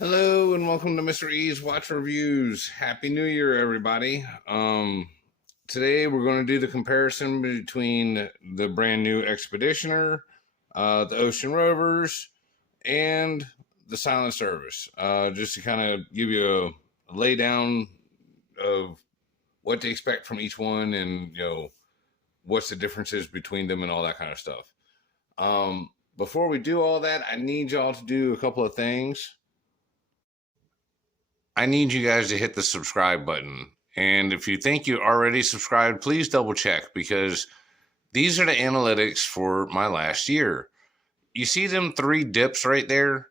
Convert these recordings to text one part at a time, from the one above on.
Hello and welcome to Mr. E's Watch Reviews. Happy New Year, everybody. Today we're going to do the comparison between the brand new Expeditioner, the Ocean Rovers, and the Silent Service. Just to kind of give you a lay down of what to expect from each one, and what's the differences between them and all that kind of stuff. Before we do all that, I need y'all to do a couple of things. I need you guys to hit the subscribe button. And if you think you already subscribed, please double check, because these are the analytics for my last year. You see them 3 dips right there?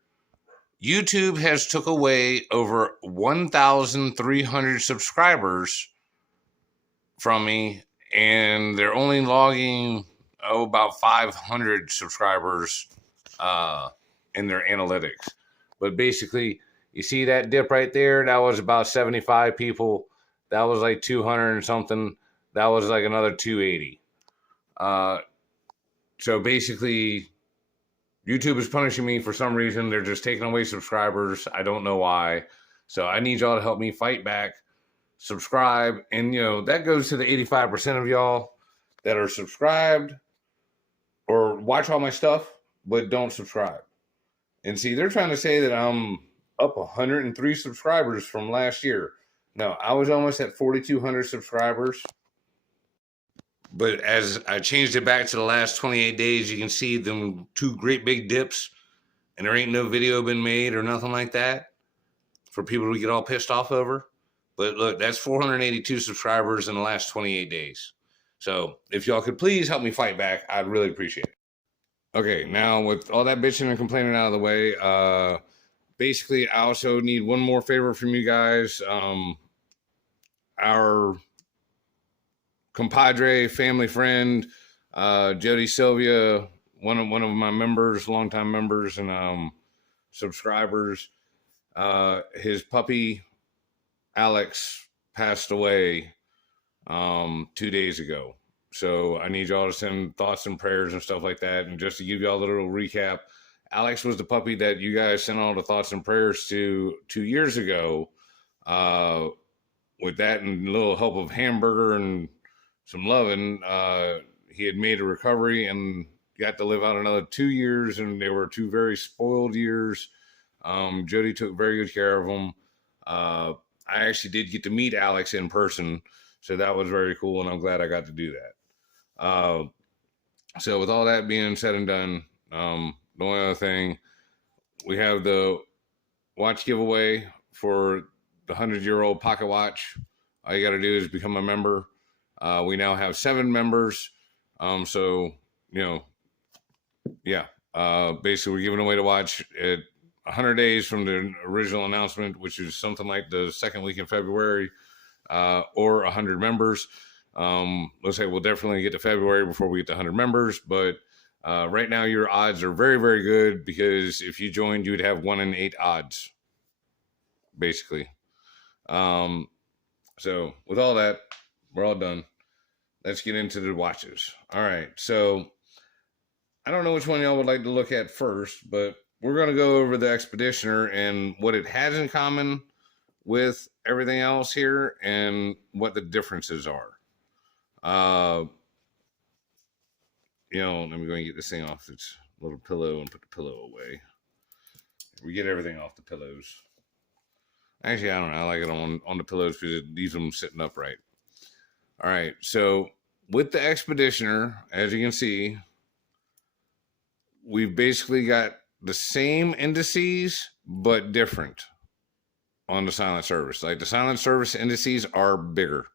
YouTube has took away over 1,300 subscribers from me, and they're only logging about 500 subscribers in their analytics. But basically, you see that dip right there? That was about 75 people. That was like 200 and something. That was like another 280. So basically, YouTube is punishing me for some reason. They're just taking away subscribers. I don't know why. So I need y'all to help me fight back. Subscribe. And, that goes to the 85% of y'all that are subscribed or watch all my stuff, but don't subscribe. And see, they're trying to say that I'm up 103 subscribers from last year. No, I was almost at 4,200 subscribers. But as I changed it back to the last 28 days, you can see them 2 great big dips, and there ain't no video been made or nothing like that for people to get all pissed off over. But look, that's 482 subscribers in the last 28 days. So if y'all could please help me fight back, I'd really appreciate it. Okay, now with all that bitching and complaining out of the way, basically, I also need one more favor from you guys. Our compadre, family friend, Jody Sylvia, one of my members, longtime members and subscribers, his puppy Alex passed away 2 days ago. So I need y'all to send thoughts and prayers and stuff like that. And just to give y'all a little recap, Alex was the puppy that you guys sent all the thoughts and prayers to 2 years ago. With that and a little help of Hamburger and some loving, he had made a recovery and got to live out another 2 years, and they were 2 very spoiled years. Jody took very good care of him. I actually did get to meet Alex in person, so that was very cool, and I'm glad I got to do that. So with all that being said and done, the only other thing, we have the watch giveaway for the 100-year-old pocket watch. All you got to do is become a member. We now have 7 members. So, basically we're giving away the watch at 100 days from the original announcement, which is something like the second week in February, or 100 members. Looks like we'll definitely get to February before we get to 100 members, but right now your odds are very, very good, because if you joined, you would have 1 in 8 odds, basically. So with all that, we're all done. Let's get into the watches. All right, so I don't know which one y'all would like to look at first, but we're going to go over the Expeditioner and what it has in common with everything else here and what the differences are. Let me go and get this thing off its little pillow and put the pillow away. We get everything off the pillows. Actually, I don't know. I like it on the pillows because it leaves them sitting upright. All right. So with the Expeditioner, as you can see, we've basically got the same indices, but different on the Silent Service. Like the Silent Service indices are bigger.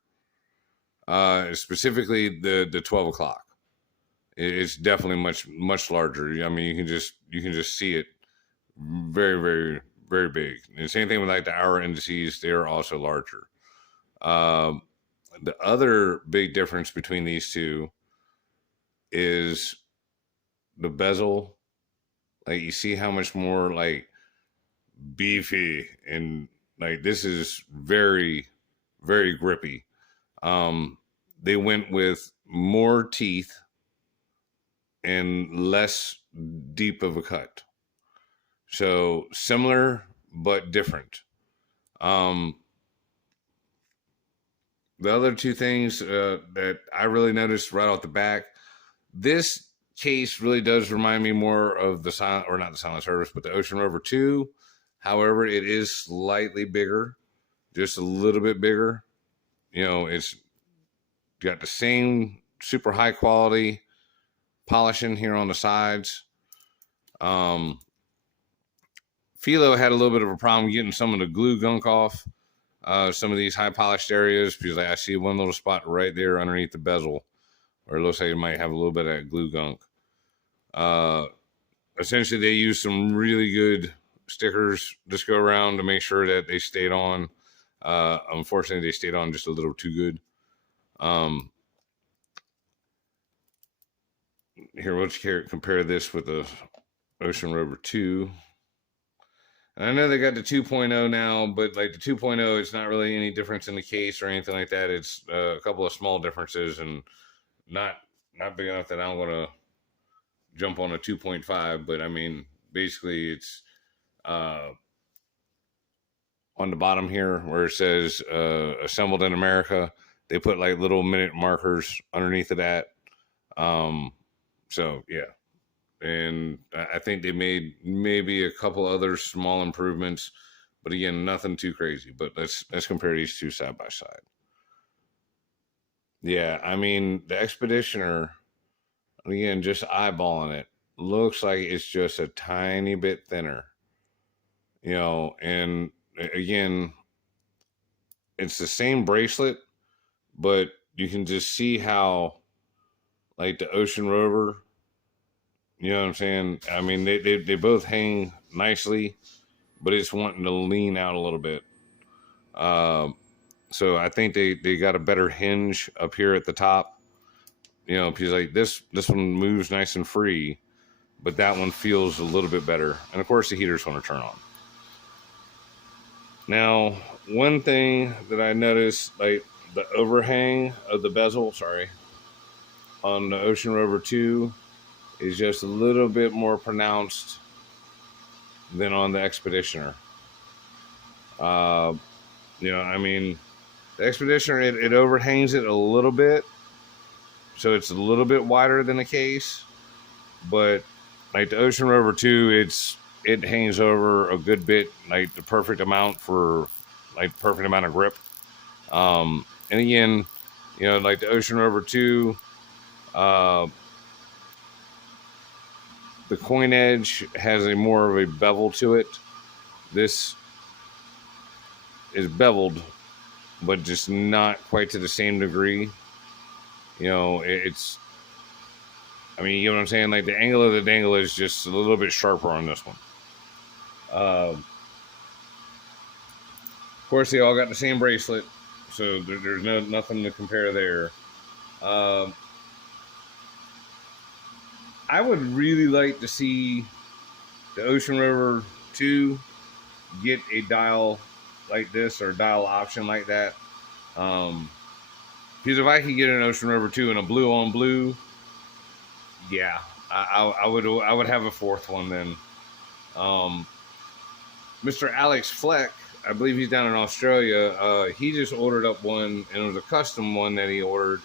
Specifically the 12 o'clock. It's definitely much larger. I mean, you can just see it very, very, very big. And the same thing with like the hour indices, they are also larger. The other big difference between these two is the bezel. Like, you see how much more like beefy, and like this is very, very grippy. They went with more teeth and less deep of a cut. So similar, but different. The other two things that I really noticed right off the back, this case really does remind me more of the silent, or not the Silent Service, but the Ocean Rover 2. However, it is slightly bigger, just a little bit bigger. It's got the same super high quality polishing here on the sides. Felo had a little bit of a problem getting some of the glue gunk off some of these high polished areas, because I see one little spot right there underneath the bezel where it looks like it might have a little bit of that glue gunk. Essentially, they used some really good stickers this go around to make sure that they stayed on. Unfortunately, they stayed on just a little too good. Here, let's compare this with the Ocean Rover 2. And I know they got the 2.0 now, but like the 2.0, it's not really any difference in the case or anything like that. It's a couple of small differences, and not big enough that I don't want to jump on a 2.5. But I mean, basically, it's on the bottom here where it says assembled in America. They put like little minute markers underneath of that. So yeah, and I think they made maybe a couple other small improvements, but again, nothing too crazy. But let's compare these two side by side. Yeah, I mean, the Expeditioner, again, just eyeballing it, looks like it's just a tiny bit thinner. And again, it's the same bracelet, but you can just see how, like the Ocean Rover, you know what I'm saying? I mean, they both hang nicely, but it's wanting to lean out a little bit. So I think they got a better hinge up here at the top, because like this one moves nice and free, but that one feels a little bit better. And of course, the heater's going to turn on. Now, one thing that I noticed, like the overhang of the bezel, on the Ocean Rover 2 is just a little bit more pronounced than on the Expeditioner. I mean, the Expeditioner, it overhangs it a little bit, so it's a little bit wider than the case. But like the Ocean Rover 2, it hangs over a good bit, like the perfect amount of grip. And again, like the Ocean Rover 2, the coin edge has a more of a bevel to it. This is beveled, but just not quite to the same degree. You know what I'm saying? Like the angle of the dangle is just a little bit sharper on this one. Of course, they all got the same bracelet, so there's nothing to compare there. I would really like to see the Ocean Rover 2 get a dial like this, or a dial option like that. Because if I could get an Ocean Rover 2 in a blue on blue, yeah, I would have a fourth one then. Mr. Alex Fleck, I believe he's down in Australia. He just ordered up one, and it was a custom one that he ordered,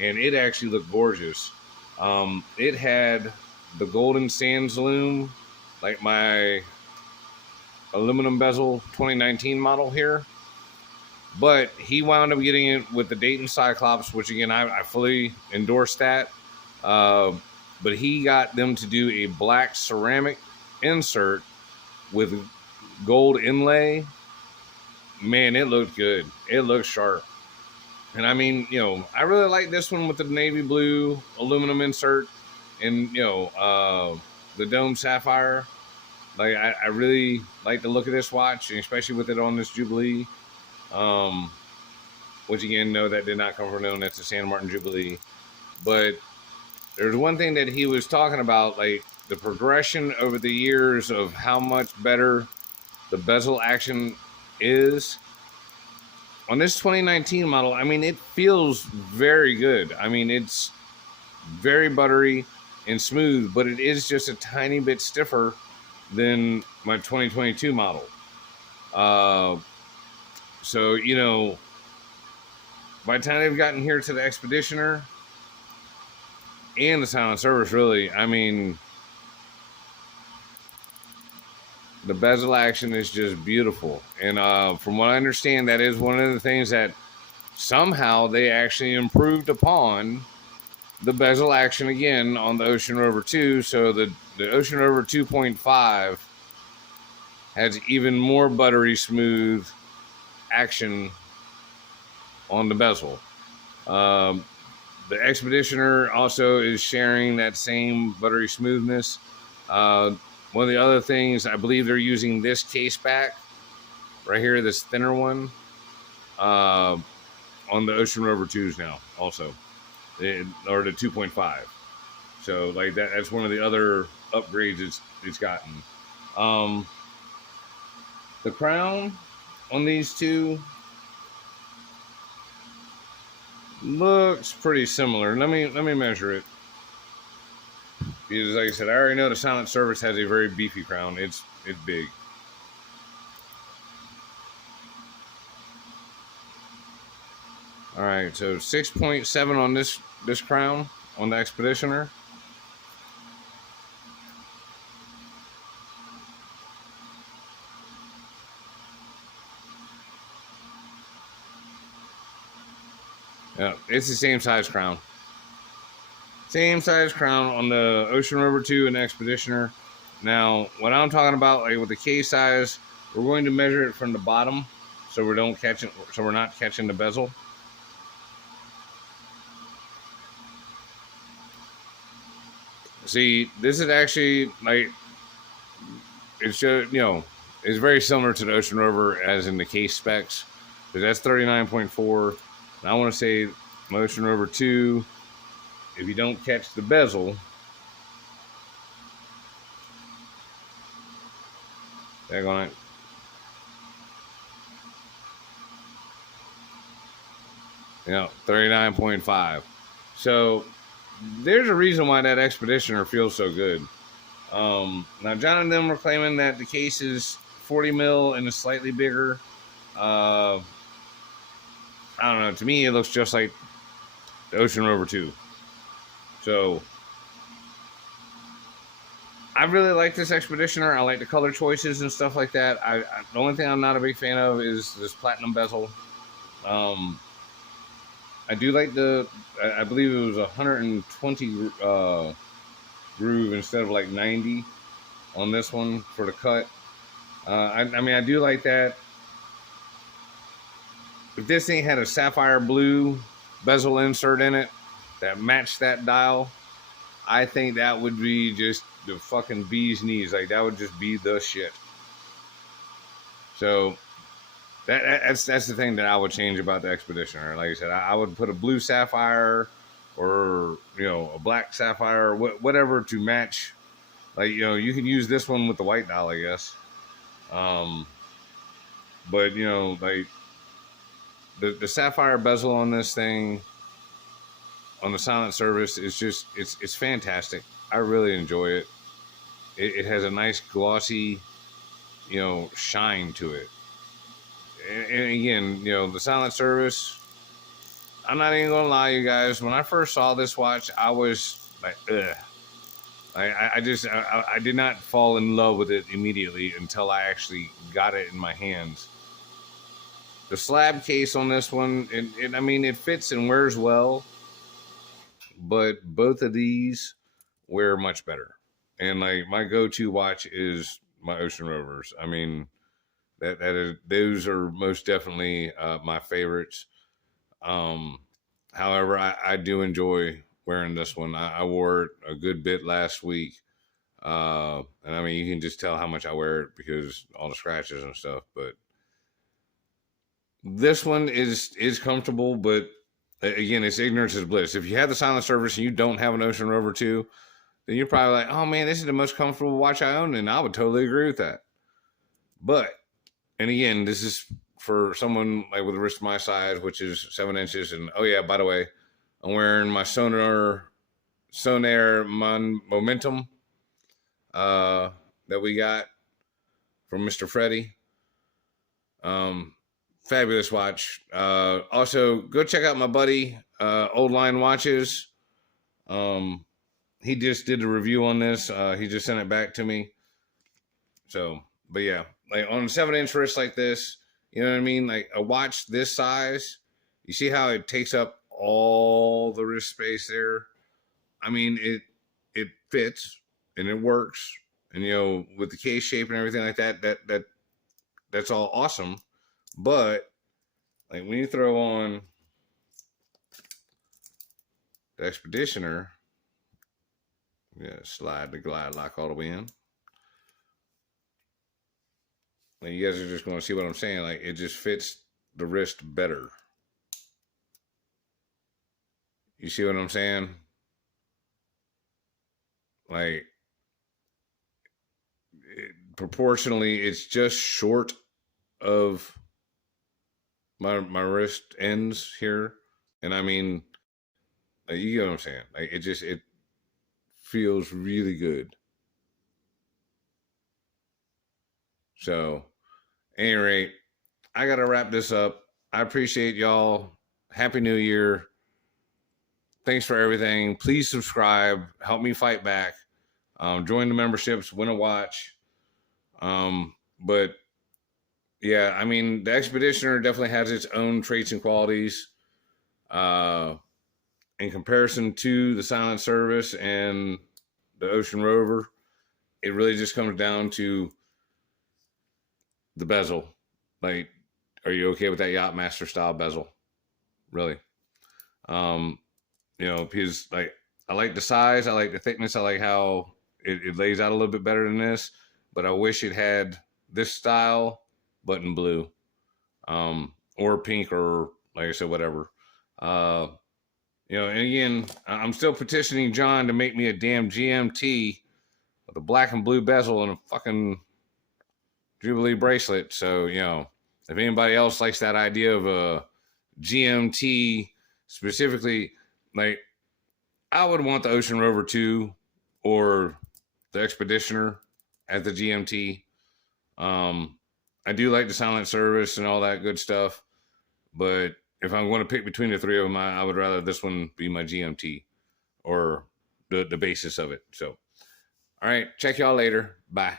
and it actually looked gorgeous. It had the golden sands loom, like my aluminum bezel 2019 model here, but he wound up getting it with the Dayton Cyclops, which again, I fully endorse that. But he got them to do a black ceramic insert with gold inlay. Man, it looked good. It looked sharp. And I mean, I really like this one with the navy blue aluminum insert and, the dome sapphire. Like, I really like the look of this watch, and especially with it on this Jubilee. Which again, no, that did not come from known. That's a San Martin Jubilee. But there's one thing that he was talking about, like the progression over the years of how much better the bezel action is. On this 2019 model, I mean, it feels very good. I mean, it's very buttery and smooth, but it is just a tiny bit stiffer than my 2022 model. Uh, so, you know, by the time they've gotten here to the Expeditioner and the Silent Service, really, I mean, the bezel action is just beautiful. And from what I understand, that is one of the things that somehow they actually improved upon the bezel action again on the Ocean Rover 2. So the Ocean Rover 2.5 has even more buttery smooth action on the bezel. Um, the Expeditioner also is sharing that same buttery smoothness. One of the other things, I believe they're using this case back right here, this thinner one, on the Ocean Rover 2s now, also, or the 2.5. So like that's one of the other upgrades it's gotten. Um, the crown on these two looks pretty similar. Let me measure it. Because like I said, I already know the Silent Service has a very beefy crown. It's big. All right, so 6.7 on this crown on the Expeditioner. Yeah, it's the same size crown. Same size crown on the Ocean Rover 2 and Expeditioner. Now, what I'm talking about, like with the case size, we're going to measure it from the bottom, so we don't catch it, so we're not catching the bezel. See, this is actually like it's just, you know, it's very similar to the Ocean Rover as in the case specs, because that's 39.4. And I want to say Ocean Rover 2, if you don't catch the bezel, they're going to. You know, 39.5. So there's a reason why that Expeditioner feels so good. Now, John and them were claiming that the case is 40 mil and is slightly bigger. I don't know. To me, it looks just like the Ocean Rover 2. So I really like this Expeditioner. I like the color choices and stuff like that. The only thing I'm not a big fan of is this platinum bezel. I do like I believe it was 120 groove instead of like 90 on this one for the cut. I mean, I do like that. If this thing had a sapphire blue bezel insert in it that matched that dial, I think that would be just the fucking bee's knees. Like, that would just be the shit. So that's the thing that I would change about the Expeditioner. Like I said, I would put a blue sapphire or, you know, a black sapphire, whatever to match. Like, you know, you can use this one with the white dial, I guess. But, you know, like the sapphire bezel on this thing on the Silent Service is just it's fantastic. I really enjoy it. It has a nice glossy, you know, shine to it. And again, you know, the Silent Service, I'm not even gonna lie, you guys. When I first saw this watch, I was like, ugh. I did not fall in love with it immediately until I actually got it in my hands. The slab case on this one, I mean, it fits and wears well, but both of these wear much better. And like my go-to watch is my Ocean Rovers. I mean, those are most definitely my favorites. Um, However, I do enjoy wearing this one. I wore it a good bit last week. And I mean, you can just tell how much I wear it because all the scratches and stuff. But this one is comfortable, but again, it's ignorance is bliss. If you have the Silent Service and you don't have an Ocean Rover 2, then you're probably like, oh man, this is the most comfortable watch I own. And I would totally agree with that. But, and again, this is for someone like with a wrist my size, which is 7 inches. And oh yeah, by the way, I'm wearing my Sonar Momentum that we got from Mr. Freddy. Fabulous watch. Also, go check out my buddy, Old Line Watches. He just did a review on this. He just sent it back to me. So, but yeah, like on a 7-inch wrist like this, you know what I mean? Like a watch this size, you see how it takes up all the wrist space there? I mean, it fits and it works, and you know, with the case shape and everything like that's all awesome. But like when you throw on the Expeditioner, yeah, slide the glide lock all the way in. And you guys are just going to see what I'm saying. Like it just fits the wrist better. You see what I'm saying? Like proportionally, it's just short of my wrist ends here, and I mean, like, you get what I'm saying? Like it feels really good. So, at any rate, I gotta wrap this up. I appreciate y'all. Happy New Year. Thanks for everything. Please subscribe. Help me fight back. Join the memberships. Win a watch. But yeah, I mean, the Expeditioner definitely has its own traits and qualities. In comparison to the Silent Service and the Ocean Rover, it really just comes down to the bezel. Like, are you okay with that Yachtmaster style bezel? Really? You know, because like I like the size, I like the thickness, I like how it lays out a little bit better than this, but I wish it had this style, but in blue, or pink, or like I said, whatever. You know, and again, I'm still petitioning John to make me a damn GMT with a black and blue bezel and a fucking Jubilee bracelet. So, you know, if anybody else likes that idea of a GMT specifically, like I would want the Ocean Rover 2 or the Expeditioner as the GMT. I do like the Silent Service and all that good stuff, but if I'm going to pick between the three of them, I would rather this one be my GMT or the basis of it. So, all right, check y'all later. Bye.